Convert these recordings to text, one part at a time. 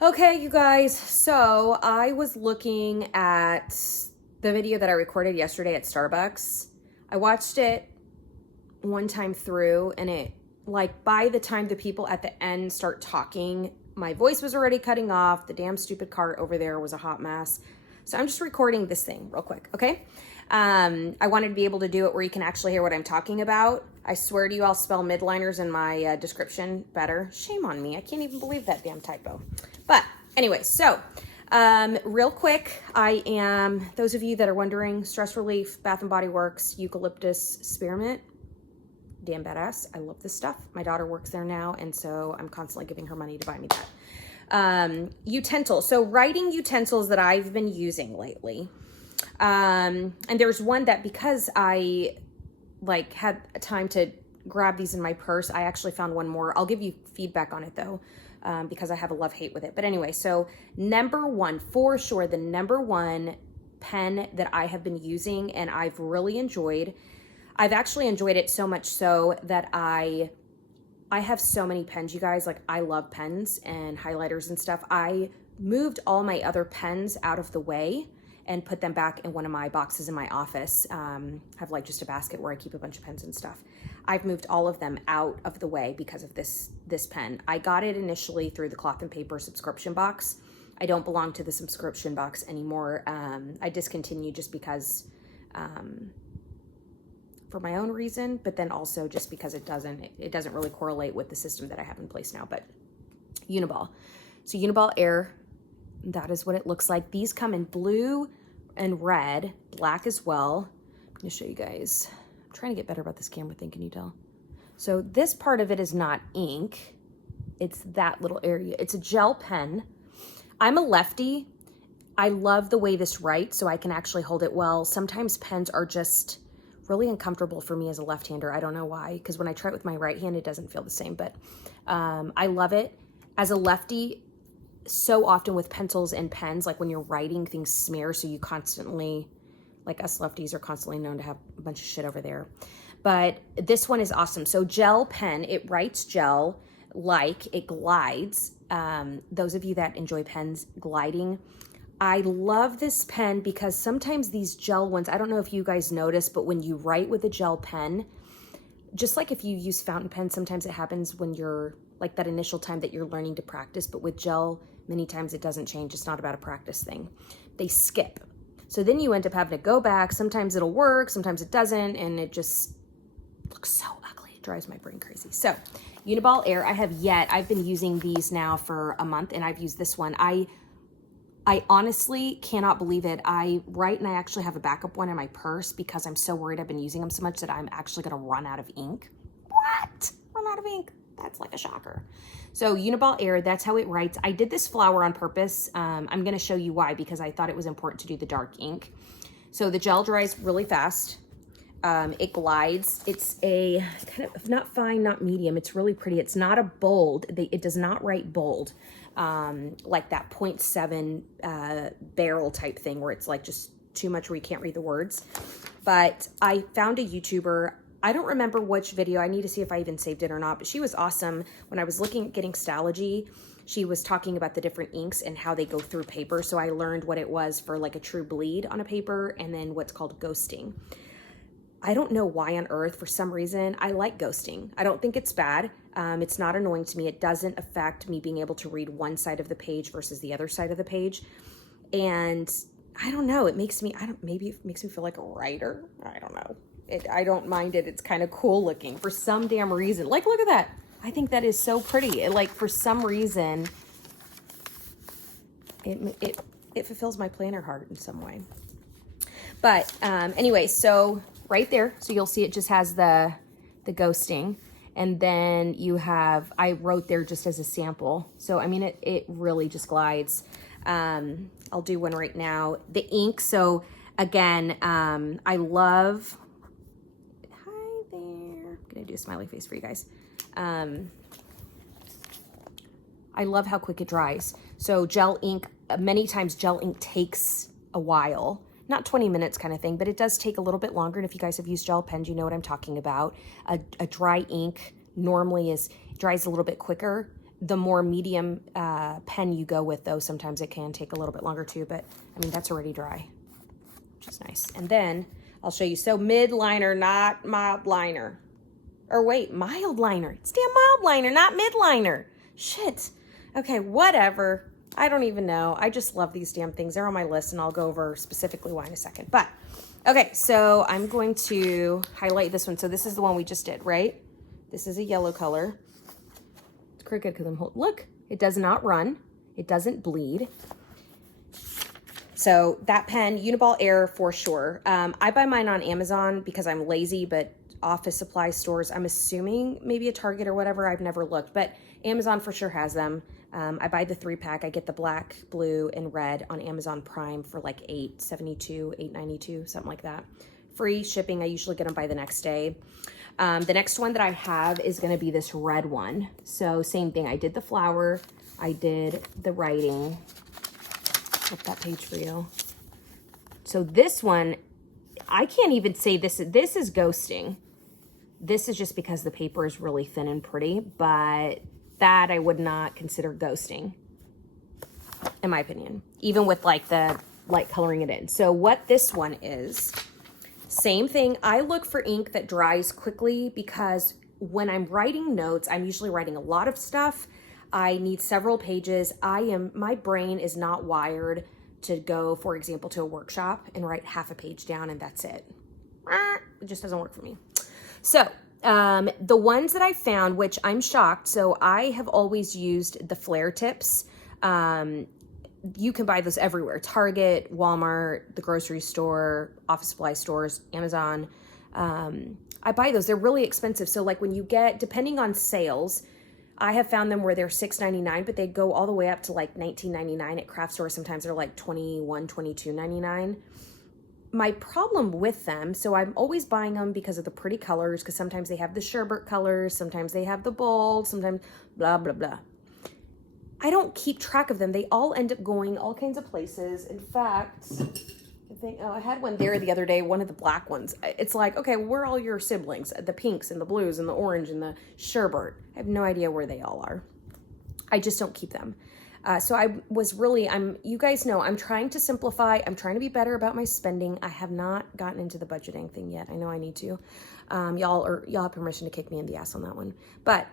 Okay, you guys, so I was looking at the video that I recorded yesterday at Starbucks. I watched it one time through, and by the time the people at the end start talking, my voice was already cutting off. The damn stupid cart over there was a hot mess. So I'm just recording this thing real quick, okay? I wanted to be able to do it where you can actually hear what I'm talking about. I swear to you, I'll spell midliners in my description better. Shame on me. I can't even believe that damn typo. But anyway, so real quick, those of you that are wondering, Stress Relief, Bath & Body Works, Eucalyptus Spearmint. Damn badass. I love this stuff. My daughter works there now, and so I'm constantly giving her money to buy me that. Utensils. So writing utensils that I've been using lately. And there's one that because I had time to grab these in my purse, I actually found one more. I'll give you feedback on it though, because I have a love-hate with it. But anyway, so number one, for sure, the number one pen that I have been using and I've really enjoyed. I've actually enjoyed it so much so that I have so many pens, you guys. Like, I love pens and highlighters and stuff. I moved all my other pens out of the way and put them back in one of my boxes in my office. I have just a basket where I keep a bunch of pens and stuff. I've moved all of them out of the way because of this pen. I got it initially through the Cloth and Paper subscription box. I don't belong to the subscription box anymore. I discontinued just because, for my own reason, but then also just because it doesn't really correlate with the system that I have in place now. But Uniball. So Uniball Air, that is what it looks like. These come in blue and red, black as well. I'm gonna show you guys. I'm trying to get better about this camera thing, can you tell? So this part of it is not ink. It's that little area. It's a gel pen. I'm a lefty. I love the way this writes, so I can actually hold it well. Sometimes pens are just really uncomfortable for me as a left-hander. I don't know why, because when I try it with my right hand, it doesn't feel the same, but I love it. As a lefty, so often with pencils and pens, like when you're writing, things smear, so you constantly, like us lefties are constantly known to have a bunch of shit over there. But this one is awesome. So gel pen, it writes gel, it glides. Those of you that enjoy pens gliding, I love this pen because sometimes these gel ones, I don't know if you guys notice, but when you write with a gel pen, just like if you use fountain pens, sometimes it happens when you're like that initial time that you're learning to practice, but with gel, many times it doesn't change. It's not about a practice thing. They skip. So then you end up having to go back. Sometimes it'll work, sometimes it doesn't, and it just looks so ugly. It drives my brain crazy. So Uniball Air, I've been using these now for a month, and I've used this one. I honestly cannot believe it. I write and I actually have a backup one in my purse because I'm so worried I've been using them so much that I'm actually gonna run out of ink. What? Run out of ink? That's like a shocker. So Uniball Air, that's how it writes. I did this flower on purpose. I'm gonna show you why, because I thought it was important to do the dark ink. So the gel dries really fast. It glides. It's a kind of, not fine, not medium. It's really pretty. It's not a bold. It does not write bold. Like that 0.7 barrel type thing where it's like just too much where you can't read the words. But I found a YouTuber. I don't remember which video. I need to see if I even saved it or not, but she was awesome. When I was looking at getting Stalogy, she was talking about the different inks and how they go through paper. So I learned what it was for like a true bleed on a paper and then what's called ghosting. I don't know why on earth, for some reason, I like ghosting. I don't think it's bad. It's not annoying to me. It doesn't affect me being able to read one side of the page versus the other side of the page. And I don't know, maybe it makes me feel like a writer. I don't know. I don't mind it. It's kind of cool looking for some damn reason. Like, look at that. I think that is so pretty. For some reason, it fulfills my planner heart in some way. But anyway, so right there, so you'll see it just has the ghosting, and then you have, I wrote there just as a sample. So I mean, it really just glides. I'll do one right now. The ink. So again, I love. Hi there. I'm gonna do a smiley face for you guys. I love how quick it dries. So gel ink. Many times gel ink takes a while. Not 20 minutes kind of thing, but it does take a little bit longer. And if you guys have used gel pens, you know what I'm talking about. A dry ink normally dries a little bit quicker The more medium pen you go with, though, sometimes it can take a little bit longer too, but I mean, that's already dry, which is nice. And then I'll show you. So mid liner, not mild liner. Or wait, mild liner. It's damn mild liner, not mid liner. Shit. Okay, whatever. I don't even know. I just love these damn things. They're on my list, and I'll go over specifically why in a second. But, okay, so I'm going to highlight this one. So this is the one we just did, right? This is a yellow color. It's crooked because I'm holding. Look, it does not run. It doesn't bleed. So that pen, Uniball Air for sure. I buy mine on Amazon because I'm lazy, but office supply stores, I'm assuming maybe a Target or whatever, I've never looked, but Amazon for sure has them. I buy the 3-pack. I get the black, blue, and red on Amazon Prime for like $8.72, $8.92, something like that. Free shipping. I usually get them by the next day. The next one that I have is going to be this red one. So same thing. I did the flower. I did the writing. Flip that page for you. So this one, I can't even say this is ghosting. This is just because the paper is really thin and pretty, but that I would not consider ghosting, in my opinion, even with like the light coloring it in. So what this one is, same thing. I look for ink that dries quickly because when I'm writing notes, I'm usually writing a lot of stuff. I need several pages. My brain is not wired to go, for example, to a workshop and write half a page down and that's it. It just doesn't work for me. So the ones that I found, which I'm shocked. So I have always used the flare tips. You can buy those everywhere. Target, Walmart, the grocery store, office supply stores, Amazon. I buy those. They're really expensive. So like when you get, depending on sales, I have found them where they're $6.99, but they go all the way up to like $19.99 at craft stores. Sometimes they're like $21, $22.99. My problem with them, so I'm always buying them because of the pretty colors, because sometimes they have the sherbet colors, sometimes they have the bold, sometimes blah, blah, blah. I don't keep track of them. They all end up going all kinds of places. In fact, I had one there the other day, one of the black ones. It's like, okay, where are all your siblings? The pinks and the blues and the orange and the sherbet. I have no idea where they all are. I just don't keep them. So I was really, you guys know, I'm trying to simplify. I'm trying to be better about my spending. I have not gotten into the budgeting thing yet. I know I need to. Y'all have permission to kick me in the ass on that one. But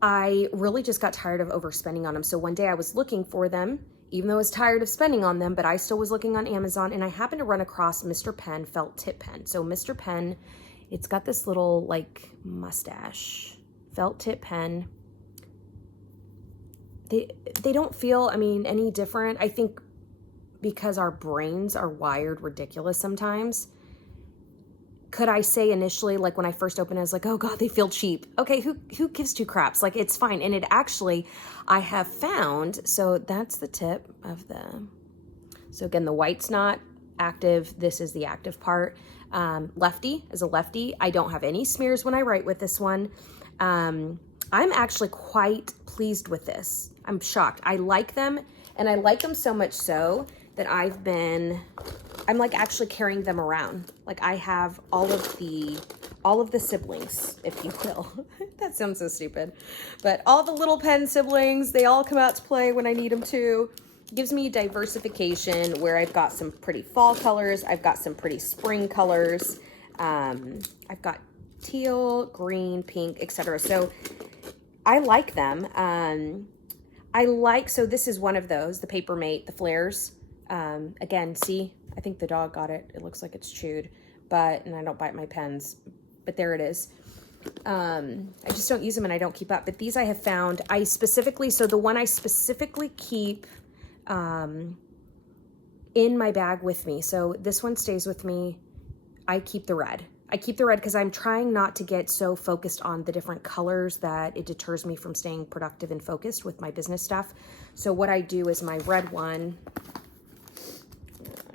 I really just got tired of overspending on them. So one day I was looking for them, even though I was tired of spending on them, but I still was looking on Amazon, and I happened to run across Mr. Pen felt tip pen. So Mr. Pen, it's got this little like mustache felt tip pen. They don't feel, I mean, any different. I think because our brains are wired ridiculous sometimes. Could I say initially, like when I first opened it, I was like, oh God, they feel cheap. Okay, who gives two craps? Like, it's fine. And it actually, I have found, so that's the tip of so again, the white's not active. This is the active part. Lefty is a lefty. I don't have any smears when I write with this one. I'm actually quite pleased with this. I'm shocked. I like them, and I like them so much so that I'm like actually carrying them around. Like I have all of the siblings, if you will. That sounds so stupid. But all the little pen siblings, they all come out to play when I need them to. It gives me diversification where I've got some pretty fall colors. I've got some pretty spring colors. I've got teal, green, pink, etc. So I like them. So this is one of those, the Paper Mate, the Flairs. Again, see, I think the dog got it. It looks like it's chewed, and I don't bite my pens, but there it is. I just don't use them and I don't keep up. But these I have found, so the one I specifically keep in my bag with me. So this one stays with me. I keep the red. Because I'm trying not to get so focused on the different colors that it deters me from staying productive and focused with my business stuff. So what I do is my red one,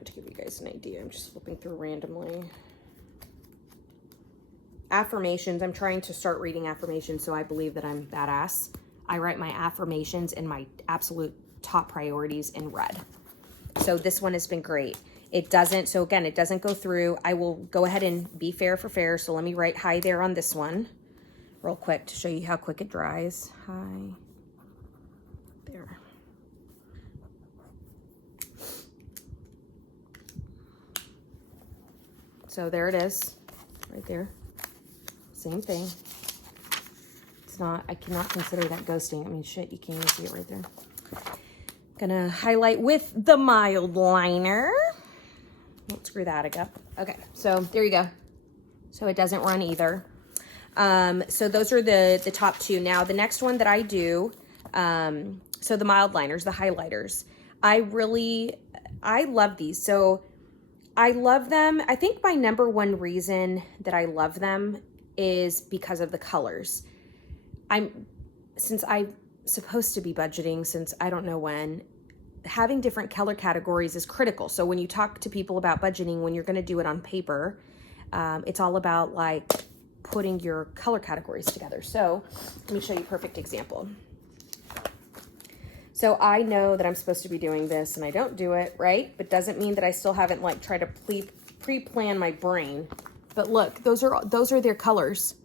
to give you guys an idea, I'm just flipping through randomly. Affirmations, I'm trying to start reading affirmations so I believe that I'm badass. I write my affirmations and my absolute top priorities in red. So this one has been great. It doesn't go through. I will go ahead and be fair for fair. So let me write hi there on this one real quick to show you how quick it dries. Hi So there it is, right there. Same thing. It's not, I cannot consider that ghosting. I mean, shit, you can't even see it right there. Gonna highlight with the mild liner. Don't screw that up. Okay, so there you go. So it doesn't run either. So those are the top two. Now the next one that I do, so the mild liners, the highlighters, I love these. So I love them. I think my number one reason that I love them is because of the colors. Since I'm supposed to be budgeting since I don't know when, having different color categories is critical. So when you talk to people about budgeting, when you're going to do it on paper, it's all about like putting your color categories together. So let me show you a perfect example. So I know that I'm supposed to be doing this and I don't do it, right? But doesn't mean that I still haven't like tried to pre-plan my brain. But look, those are their colors.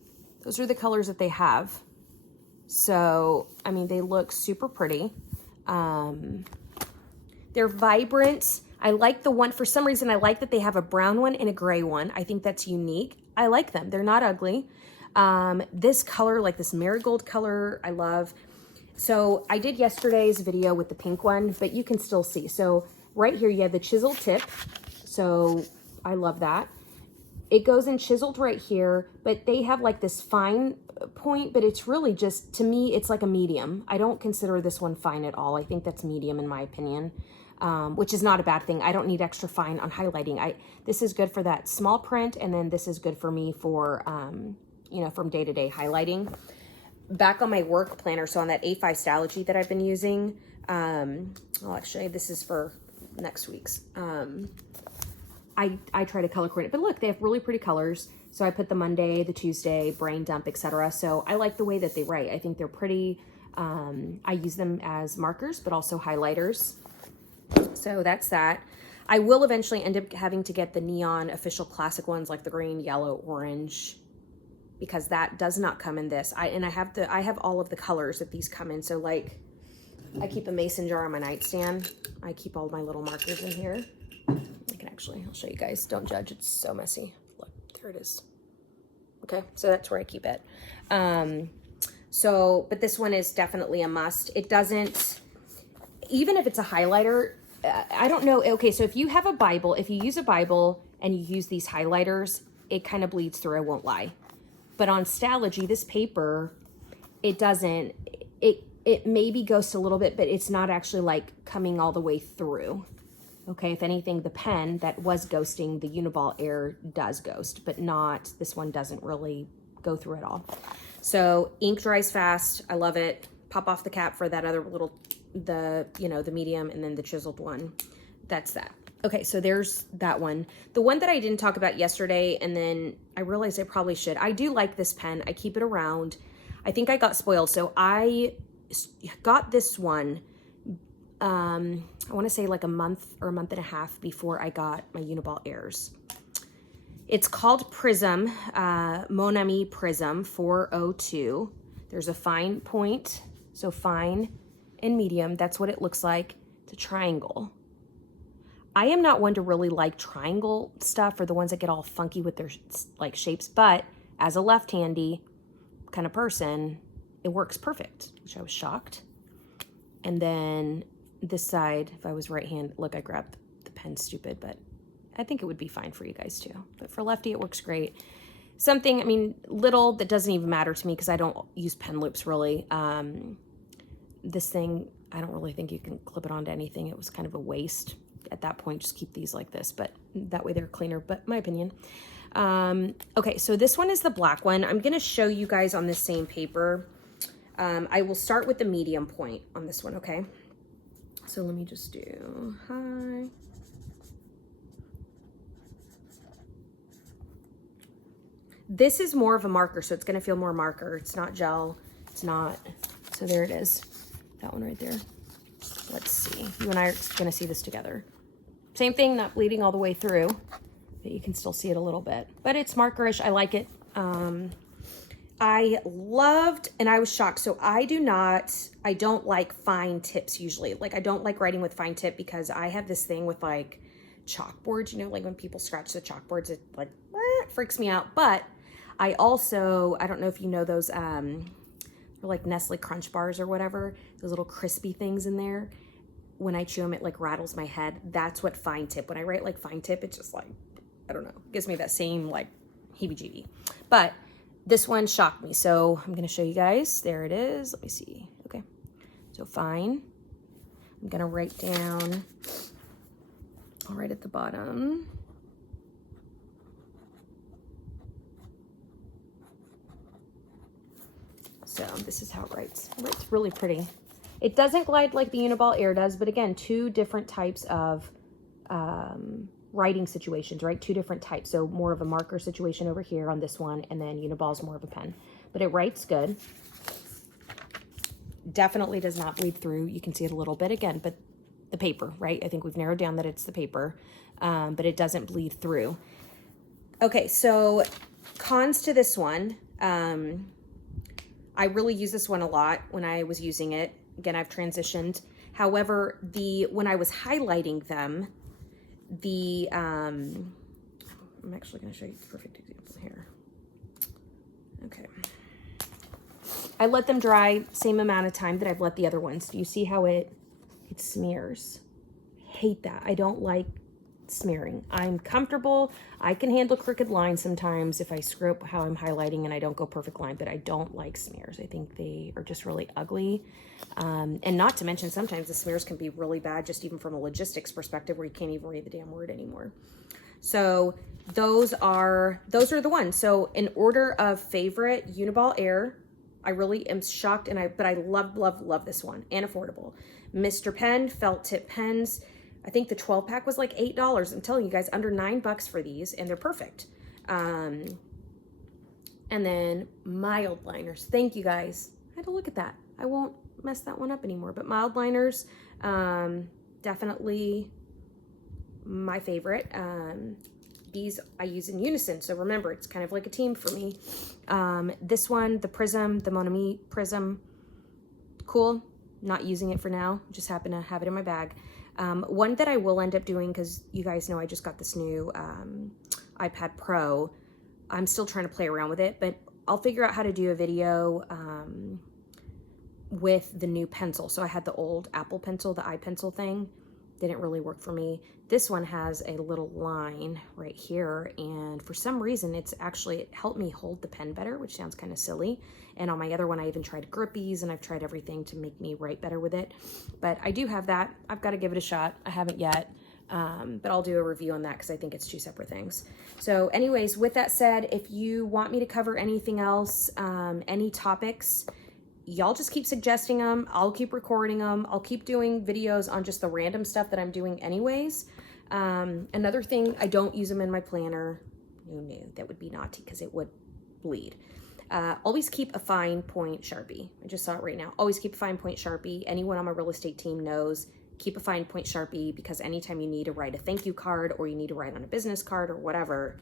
Those are the colors that they have. So, I mean, they look super pretty. They're vibrant. I like the one, for some reason, I like that they have a brown one and a gray one. I think that's unique. I like them. They're not ugly. This color, like this marigold color, I love. So I did yesterday's video with the pink one, but you can still see. So right here, you have the chiseled tip. So I love that. It goes in chiseled right here, but they have like this fine point, but it's really just, to me, it's like a medium. I don't consider this one fine at all. I think that's medium in my opinion, which is not a bad thing. I don't need extra fine on highlighting. This is good for that small print, and then this is good for me for, you know, from day-to-day highlighting. Back on my work planner, so on that A5 Stylogy that I've been using, well, actually, this is for next week's. I try to color coordinate, but look, they have really pretty colors. So I put the Monday, the Tuesday, brain dump, etc. So I like the way that they write. I think they're pretty. I use them as markers, but also highlighters. So that's that. I will eventually end up having to get the neon official classic ones, like the green, yellow, orange, because that does not come in this. I have all of the colors that these come in. So like, I keep a mason jar on my nightstand. I keep all my little markers in here. I'll show you guys. Don't judge. It's so messy. Look, there it is. Okay, so that's where I keep it. But this one is definitely a must. It doesn't, even if it's a highlighter, I don't know. Okay, so if you have a Bible, if you use a Bible and you use these highlighters, it kind of bleeds through, I won't lie. But on Stylogy, this paper, it doesn't, it maybe ghosts a little bit, but it's not actually like coming all the way through. Okay, if anything, the pen that was ghosting, the Uniball Air does ghost, but not, this one doesn't really go through at all. So ink dries fast. I love it. Pop off the cap for that other little, the medium, and then the chiseled one. That's that. Okay, so there's that one. The one that I didn't talk about yesterday, and then I realized I probably should. I do like this pen. I keep it around. I think I got spoiled. So I got this one, I want to say like a month or a month and a half before I got my Uniball Airs. It's called Prism, Mon Ami Prism 402. There's a fine point, so fine and medium. That's what it looks like. It's a triangle. I am not one to really like triangle stuff, or the ones that get all funky with their like shapes, but as a left-handy kind of person, it works perfect, which I was shocked. And then this side, if I was right hand, look, I grabbed the pen stupid, but I think it would be fine for you guys too. But for lefty, it works great. Something, I mean, little that doesn't even matter to me because I don't use pen loops really. This thing, I don't really think you can clip it onto anything. It was kind of a waste at that point. Just keep these like this, but that way they're cleaner, but my opinion. Okay, so this one is the black one. I'm gonna show you guys on this same paper. I will start with the medium point on this one, okay? So let me just do, hi. This is more of a marker, so it's gonna feel more marker. It's not gel, it's not, so there it is. That one right there. Let's see, you and I are gonna see this together. Same thing, not bleeding all the way through, but you can still see it a little bit. But it's markerish, I like it. I loved, and I was shocked. So I don't like fine tips usually. Like I don't like writing with fine tip because I have this thing with like chalkboards, you know, like when people scratch the chalkboards, it like freaks me out. But I also, I don't know if you know those, like Nestle Crunch bars or whatever, those little crispy things in there. When I chew them, it like rattles my head. That's what fine tip. When I write like fine tip, it's just like, I don't know, gives me that same like heebie-jeebie. But this one shocked me. So I'm gonna show you guys. There it is. Let me see. Okay. So fine. I'm gonna write down, I'll write at the bottom. So this is how it writes. It writes really pretty. It doesn't glide like the Uniball Air does, but again, two different types of writing situations, right? Two different types. So more of a marker situation over here on this one, and then Uniball's more of a pen. But it writes good. Definitely does not bleed through. You can see it a little bit again, but the paper, right? I think we've narrowed down that it's the paper, but it doesn't bleed through. Okay, so cons to this one. I really use this one a lot when I was using it. Again, I've transitioned. However, when I was highlighting them, I'm actually going to show you the perfect example here. Okay. I let them dry same amount of time that I've let the other ones. Do you see how it smears? Hate that. I don't like smearing. I'm comfortable. I can handle crooked lines sometimes if I screw up how I'm highlighting and I don't go perfect line, but I don't like smears. I think they are just really ugly. And not to mention, sometimes the smears can be really bad, just even from a logistics perspective where you can't even read the damn word anymore. So those are the ones. So in order of favorite, Uniball Air, I really am shocked, but I love this one, and affordable. Mr. Pen, felt tip pens. I think the 12 pack was like $8. I'm telling you guys, under $9 for these, and they're perfect. And then mild liners. Thank you guys. I had to look at that. I won't mess that one up anymore, but mild liners, definitely my favorite. These I use in unison, so remember, it's kind of like a team for me. This one, the Prism, the Mon Ami Prism, cool. Not using it for now, just happen to have it in my bag. One that I will end up doing, because you guys know I just got this new iPad Pro. I'm still trying to play around with it, but I'll figure out how to do a video with the new pencil. So I had the old Apple Pencil, the iPencil thing. Didn't really work for me. This one has a little line right here, and for some reason it helped me hold the pen better, which sounds kind of silly. And on my other one I even tried grippies, and I've tried everything to make me write better with it. But I do have that. I've got to give it a shot. I haven't yet, but I'll do a review on that because I think it's two separate things. So anyways, with that said, if you want me to cover anything else, any topics, y'all just keep suggesting them. I'll keep recording them. I'll keep doing videos on just the random stuff that I'm doing anyways. Another thing, I don't use them in my planner. No, that would be naughty because it would bleed. Always keep a fine point Sharpie. I just saw it right now. Always keep a fine point Sharpie. Anyone on my real estate team knows, keep a fine point Sharpie, because anytime you need to write a thank you card or you need to write on a business card or whatever,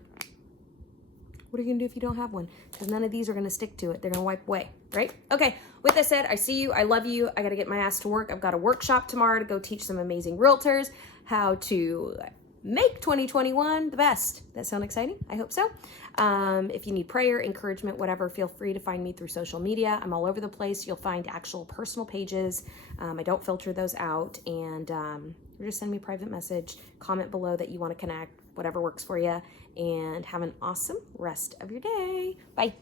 what are you gonna do if you don't have one? Because none of these are gonna stick to it. They're gonna wipe away, right? Okay, with that said, I see you, I love you. I gotta get my ass to work. I've got a workshop tomorrow to go teach some amazing realtors how to make 2021 the best. That sound exciting? I hope so. If you need prayer, encouragement, whatever, feel free to find me through social media. I'm all over the place. You'll find actual personal pages. I don't filter those out, and or just send me a private message, comment below that you want to connect, whatever works for you, and have an awesome rest of your day. Bye.